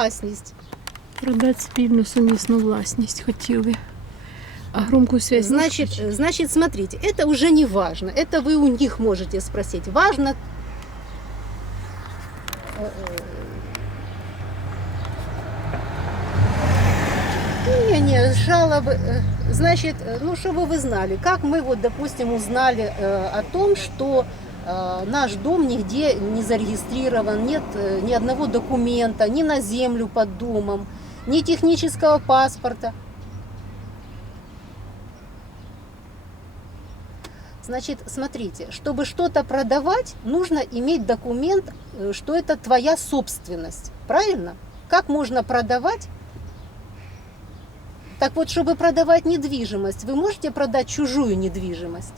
власність. Продати спільну сумісну власність хотіли. А громку связь Значит, виключили? значит, смотрите, это уже не важно. Это вы у них можете спросить. Важно... э, э, Не, не, жалобы. э, Значит, э, ну, чтобы вы знали, как мы вот, допустим, узнали э, о том, что э, наш дом нигде не зарегистрирован, нет э, ни одного документа, ни на землю под домом, ни технического паспорта. Значит, смотрите, чтобы что-то продавать, нужно иметь документ, э, что это твоя собственность. Правильно? Как можно продавать? Так вот, чтобы продавать недвижимость, вы можете продать чужую недвижимость?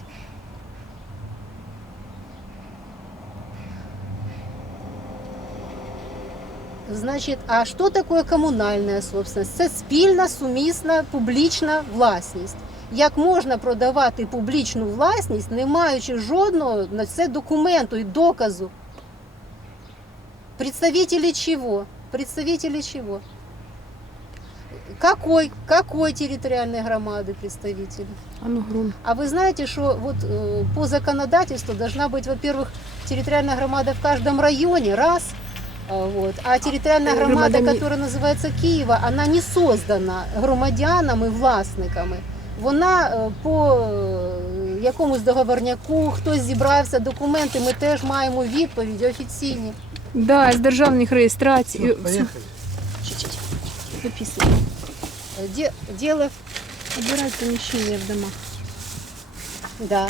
Значить, а що таке комунальна собственность? Це спільна, сумісна, публічна власність. Як можна продавати публічну власність, не маючи жодного на це документу і доказу? Представители чего? Представители чего? Какой, какой территориальной громады представители? А ну громко. А вы знаете, что вот э, по законодательству должна быть, во-первых, территориальная громада в каждом районе, раз, а, вот, а территориальная громада, Громада не- которая называется Киева, она не создана громадянами, власниками. Вона е, по е, якомусь договорняку, хтось зібрався, документи, ми теж маємо відповіді офіційні. Да, з державних реєстрацій. Ну, поехали. Записуй. Е, Де, діло, Обирать поміщення в домах. да.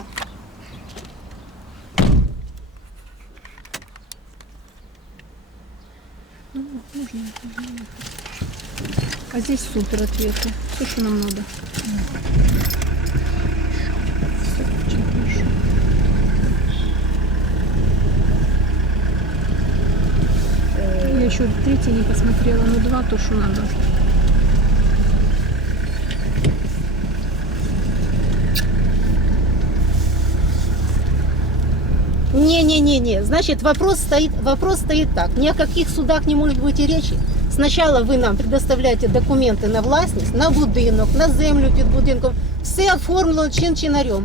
А здесь супер ответы. Все, что нам надо. Я еще третий не посмотрела, но два то, что надо. Не-не-не-не. Значит, вопрос стоит, вопрос стоит так. Ни о каких судах не может быть и речи. Сначала ви нам предоставляєте документи на власність, на будинок, на землю під будинком. Все оформлено чин-чинарем.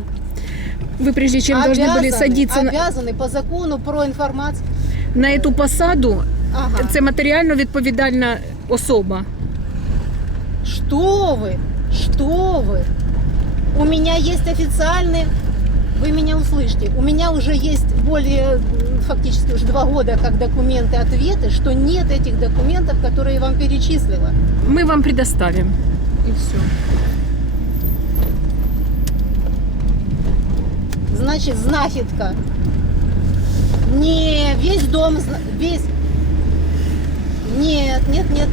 Вы прежде чем должны были Обязаны, садиться на, обязаны по закону про інформацію. на эту посаду, Ага. це матеріально відповідальна особа. Что вы? Что вы? У меня есть официальные... Вы меня услышите. У меня уже есть более, фактически уже два года, как документы, ответы, что нет этих документов, которые я вам перечислила. Мы вам предоставим. И все. Значит, знахідка. Не, весь дом, весь... Нет, нет, нет.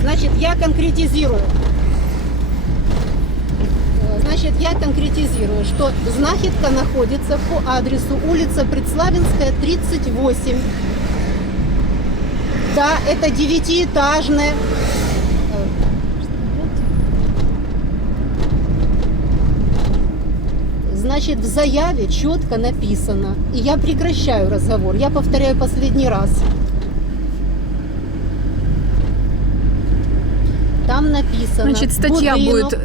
Значит, я конкретизирую. Значит, я конкретизирую, что знахідка находится по адресу улица Предславинская, 38. Да, это девятиэтажная. Значит, в заяве четко написано, и я прекращаю разговор, я повторяю последний раз. Там написано. Значит, статья «Будинок». будет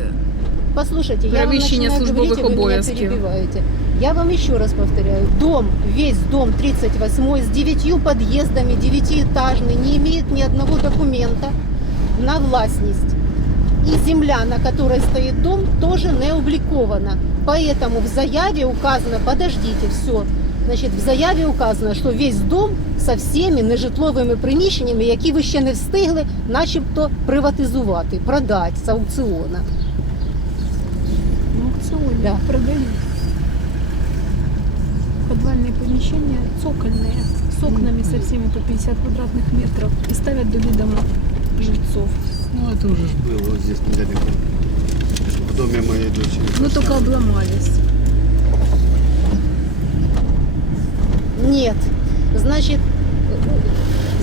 Послушайте, я вам Перевищення начинаю службових говорить, и вы меня обов'язків. перебиваете. Я вам еще раз повторяю. Дом, весь дом 38 с девятью подъездами, девятиэтажный, не имеет ни одного документа на властность. И земля, на которой стоит дом, тоже не обликована. Поэтому в заяве указано, подождите, все. Значить, в заяві указано, що весь дом со всіми нежитловими приміщеннями, які ви ще не встигли, начебто приватизувати, продати з аукціона. Аукционе. Да. Продают. Подвальные помещения цокольные, с окнами со всеми по 50 квадратных метров. И ставят до видома жильцов. Ну, это уже ж было вот здесь недалеко. В доме моей дочери. Ну только обломались. Нет. Значит,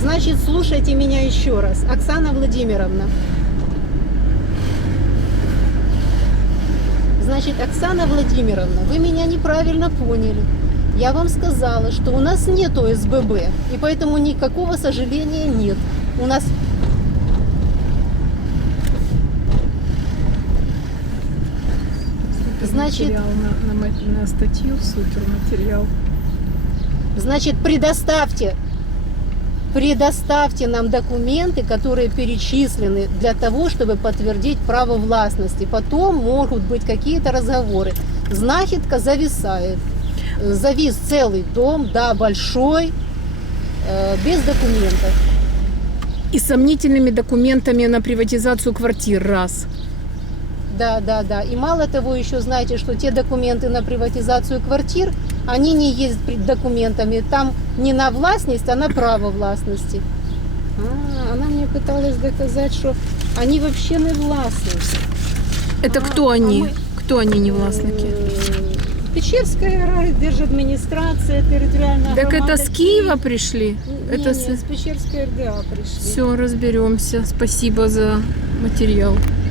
значит, слушайте меня еще раз. Оксана Владимировна. Значит, Оксана Владимировна, вы меня неправильно поняли. Я вам сказала, что у нас нет ОСББ, и поэтому никакого сожаления нет. У нас... Значит, на, на, на статью, супер материал. Значит, предоставьте предоставьте нам документы, которые перечислены для того, чтобы подтвердить право властности. Потом могут быть какие-то разговоры. Знахидка зависает. Э, Завис целый дом, да, большой, э, без документов. И сомнительными документами на приватизацию квартир. Раз. Да, да, да. И мало того, еще знаете, что те документы на приватизацию квартир, они не есть при- документами. Там не на властность, а на право властности. А, она мне пыталась доказать, что они вообще не властность. Это А, кто а они? мы- Кто они не властники? Э, Печерская райдержадминистрация, территориальная Так громада это с Киева пришли? Не, Это не, с... с Печерской РДА пришли. Все, разберемся. Спасибо за материал.